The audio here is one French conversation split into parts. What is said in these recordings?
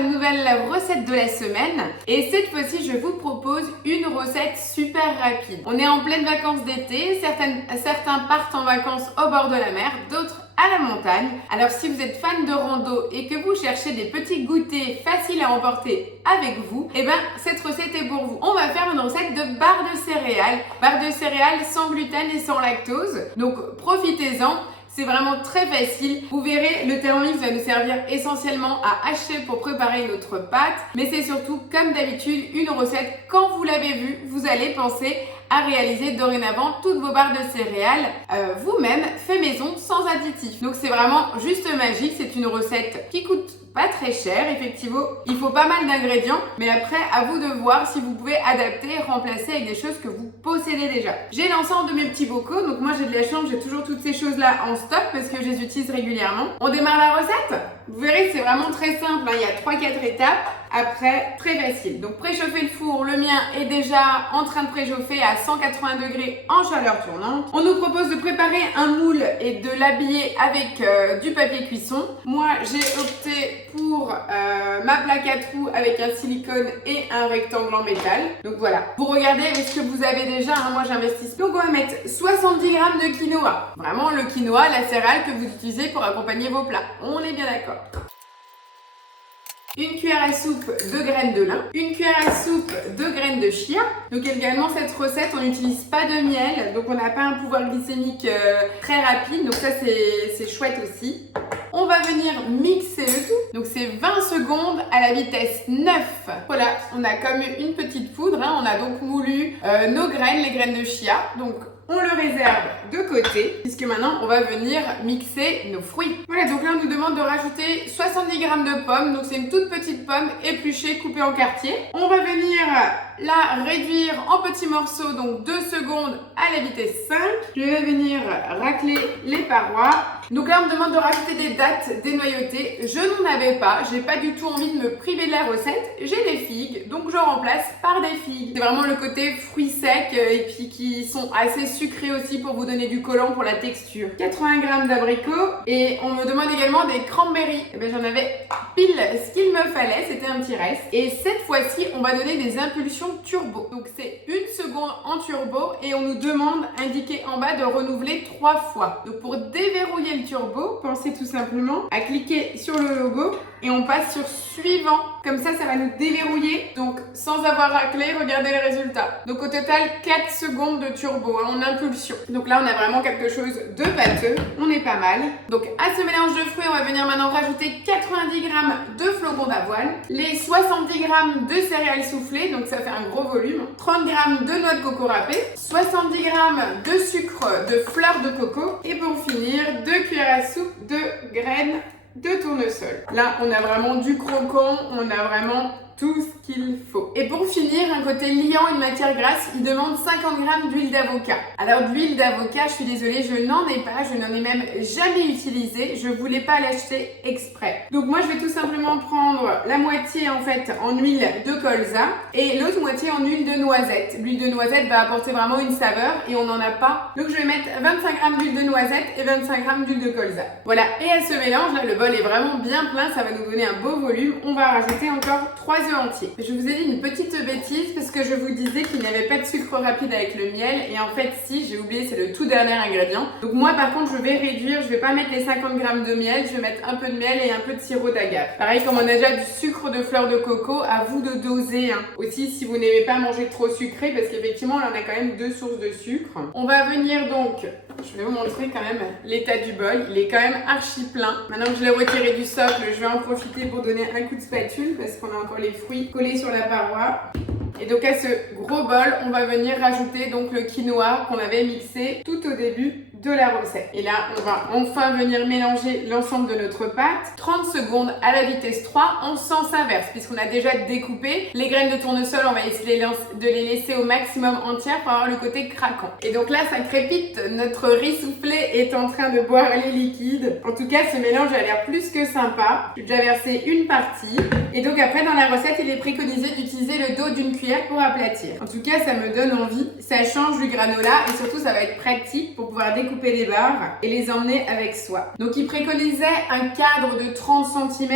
la nouvelle recette de la semaine et cette fois-ci je vous propose une recette super rapide. On est en pleine vacances d'été, certains partent en vacances au bord de la mer, d'autres à la montagne. Alors si vous êtes fan de rando et que vous cherchez des petits goûters faciles à emporter avec vous, et ben cette recette est pour vous. On va faire une recette de barres de céréales sans gluten et sans lactose. Donc profitez-en. C'est vraiment très facile. Vous verrez, le Thermomix va nous servir essentiellement à hacher pour préparer notre pâte. Mais c'est surtout, comme d'habitude, une recette. Quand vous l'avez vue, vous allez penser à réaliser dorénavant toutes vos barres de céréales vous-même, fait maison, sans additifs. Donc c'est vraiment juste magique. C'est une recette qui coûte pas très cher, effectivement. Il faut pas mal d'ingrédients, mais après, à vous de voir si vous pouvez adapter et remplacer avec des choses que vous possédez déjà. J'ai l'ensemble de mes petits bocaux, donc moi j'ai de la chance, j'ai toujours toutes ces choses-là en stock parce que je les utilise régulièrement. On démarre la recette? Vous verrez, c'est vraiment très simple, hein. Il y a 3-4 étapes. Après, très facile. Donc préchauffer le four, le mien est déjà en train de préchauffer à 180 degrés en chaleur tournante. On nous propose de préparer un moule et de l'habiller avec du papier cuisson. Moi, j'ai opté pour ma plaque à trous avec un silicone et un rectangle en métal. Donc voilà, vous regardez avec ce que vous avez déjà, hein. Moi j'investis. Donc on va mettre 70 g de quinoa. Vraiment le quinoa, la céréale que vous utilisez pour accompagner vos plats. On est bien d'accord. Une cuillère à soupe de graines de lin, une cuillère à soupe de graines de chia. Donc également cette recette, on n'utilise pas de miel, donc on n'a pas un pouvoir glycémique très rapide, donc ça c'est chouette aussi. On va venir mixer le tout, donc c'est 20 secondes à la vitesse 9. Voilà, on a comme une petite poudre, hein. On a donc moulu nos graines, les graines de chia, donc on le réserve de côté, puisque maintenant on va venir mixer nos fruits. Voilà, donc là on nous demande de rajouter 70 g de pommes, donc c'est une toute petite pomme épluchée, coupée en quartiers. On va venir la réduire en petits morceaux, donc 2 secondes à la vitesse 5. Je vais venir racler les parois. Donc là on me demande de rajouter des dattes dénoyautées. Je n'en avais pas, j'ai pas du tout envie de me priver de la recette. J'ai des figues, donc je remplace par des figues. C'est vraiment le côté fruits secs et puis qui sont assez sucrés aussi pour vous donner du collant pour la texture. 80 g d'abricots et on me demande également des cranberries. Et bien j'en avais pile ce qu'il me fallait, c'était un petit reste. Et cette fois-ci on va donner des impulsions turbo. Donc c'est 1 seconde en turbo et on nous demande indiqué en bas de renouveler 3 fois. Donc pour déverrouiller le turbo, pensez tout simplement à cliquer sur le logo et on passe sur suivant. Comme ça va nous déverrouiller. Donc sans avoir raclé, regardez les résultats. Donc au total 4 secondes de turbo en impulsion. Donc là on a vraiment quelque chose de pâteux. On est pas mal. Donc à ce mélange de fruits, on va venir maintenant rajouter 90 g de flocons d'avoine, les 70 g de céréales soufflées, donc ça fait un gros volume, 30 g de noix de coco râpées, 70 g de sucre de fleurs de coco et pour finir 2 cuillères à soupe de graines de tournesol. Là, on a vraiment du croquant, on a vraiment tout ce qu'il faut. Et pour finir, un côté liant, une matière grasse, il demande 50 g d'huile d'avocat. Alors d'huile d'avocat, je suis désolée, je n'en ai pas, je n'en ai même jamais utilisé, je voulais pas l'acheter exprès. Donc moi, je vais tout simplement prendre la moitié en fait en huile de colza et l'autre moitié en huile de noisette. L'huile de noisette va apporter vraiment une saveur et on n'en a pas. Donc je vais mettre 25 g d'huile de noisette et 25 g d'huile de colza. Voilà, et à ce mélange, là, le bol est vraiment bien plein, ça va nous donner un beau volume. On va rajouter encore 3 œufs entiers. Je vous ai dit une petite bêtise parce que je vous disais qu'il n'y avait pas de sucre rapide avec le miel et en fait si, j'ai oublié, c'est le tout dernier ingrédient. Donc moi par contre je vais réduire, je vais pas mettre les 50 g de miel, je vais mettre un peu de miel et un peu de sirop d'agave. Pareil, comme on a déjà du sucre de fleur de coco, à vous de doser, hein. Aussi si vous n'aimez pas manger trop sucré parce qu'effectivement là on a quand même 2 sources de sucre. On va venir donc, je vais vous montrer quand même l'état du bol, il est quand même archi plein. Maintenant que je l'ai retiré du socle, je vais en profiter pour donner un coup de spatule parce qu'on a encore les fruits collés sur la paroi. Et donc à ce gros bol, on va venir rajouter donc le quinoa qu'on avait mixé tout au début de la recette. Et là, on va enfin venir mélanger l'ensemble de notre pâte. 30 secondes à la vitesse 3 en sens inverse, puisqu'on a déjà découpé. Les graines de tournesol, on va essayer de les laisser au maximum entières pour avoir le côté craquant. Et donc là, ça crépite. Notre riz soufflé est en train de boire les liquides. En tout cas, ce mélange a l'air plus que sympa. J'ai déjà versé une partie. Et donc après, dans la recette, il est préconisé d'utiliser le dos d'une cuillère pour aplatir. En tout cas, ça me donne envie. Ça change du granola et surtout, ça va être pratique pour pouvoir découper découper les barres et les emmener avec soi. Donc il préconisait un cadre de 30 cm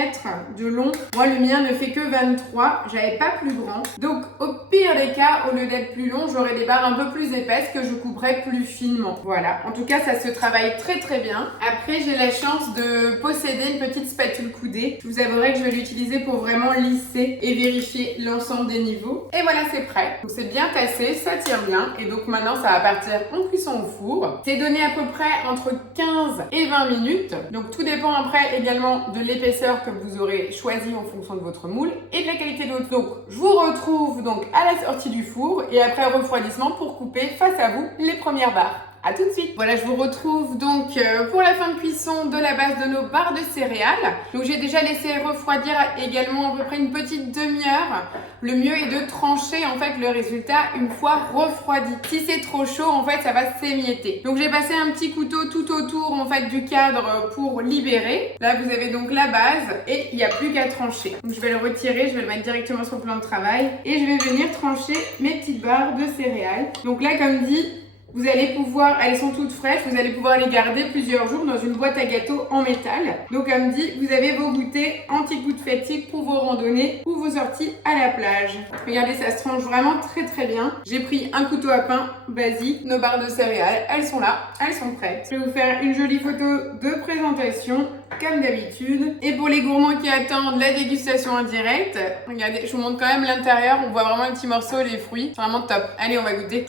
de long. Moi le mien ne fait que 23, j'avais pas plus grand. Donc au pire des cas, au lieu d'être plus long, j'aurai des barres un peu plus épaisses que je couperai plus finement. Voilà, en tout cas ça se travaille très très bien. Après j'ai la chance de posséder une petite spatule coudée. Je vous avouerai que je vais l'utiliser pour vraiment lisser et vérifier l'ensemble des niveaux. Et voilà, c'est prêt. Donc c'est bien tassé, ça tire bien. Et donc maintenant ça va partir en cuisson au four. C'est donné à peu près entre 15 et 20 minutes. Donc tout dépend après également de l'épaisseur que vous aurez choisi en fonction de votre moule et de la qualité de votre. Donc je vous retrouve donc à la sortie du four et après refroidissement pour couper face à vous les premières barres. A tout de suite. Voilà, je vous retrouve donc pour la fin de cuisson de la base de nos barres de céréales. Donc j'ai déjà laissé refroidir également à peu près une petite demi-heure. Le mieux est de trancher en fait le résultat une fois refroidi. Si c'est trop chaud, en fait, ça va s'émietter. Donc j'ai passé un petit couteau tout autour en fait du cadre pour libérer. Là, vous avez donc la base et il n'y a plus qu'à trancher. Donc je vais le retirer, je vais le mettre directement sur le plan de travail et je vais venir trancher mes petites barres de céréales. Donc là, comme dit, vous allez pouvoir, elles sont toutes fraîches, vous allez pouvoir les garder plusieurs jours dans une boîte à gâteaux en métal. Donc comme dit, vous avez vos goûters anti-coup de fatigue pour vos randonnées ou vos sorties à la plage. Regardez, ça se tranche vraiment très très bien. J'ai pris un couteau à pain basique, nos barres de céréales, elles sont là, elles sont prêtes. Je vais vous faire une jolie photo de présentation comme d'habitude. Et pour les gourmands qui attendent la dégustation en direct, regardez, je vous montre quand même l'intérieur, on voit vraiment les petits morceaux, les fruits, c'est vraiment top. Allez, on va goûter.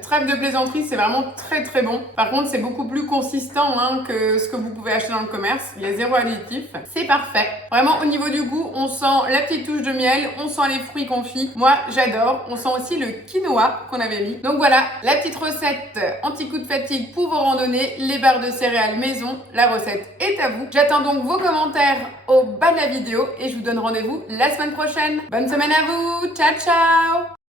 Trêve de plaisanterie, c'est vraiment très très bon. Par contre, c'est beaucoup plus consistant que ce que vous pouvez acheter dans le commerce. Il y a 0 additif. C'est parfait. Vraiment, au niveau du goût, on sent la petite touche de miel, on sent les fruits confits. Moi, j'adore. On sent aussi le quinoa qu'on avait mis. Donc voilà, la petite recette anti-coup de fatigue pour vos randonnées, les barres de céréales maison. La recette est à vous. J'attends donc vos commentaires au bas de la vidéo et je vous donne rendez-vous la semaine prochaine. Bonne semaine à vous. Ciao, ciao!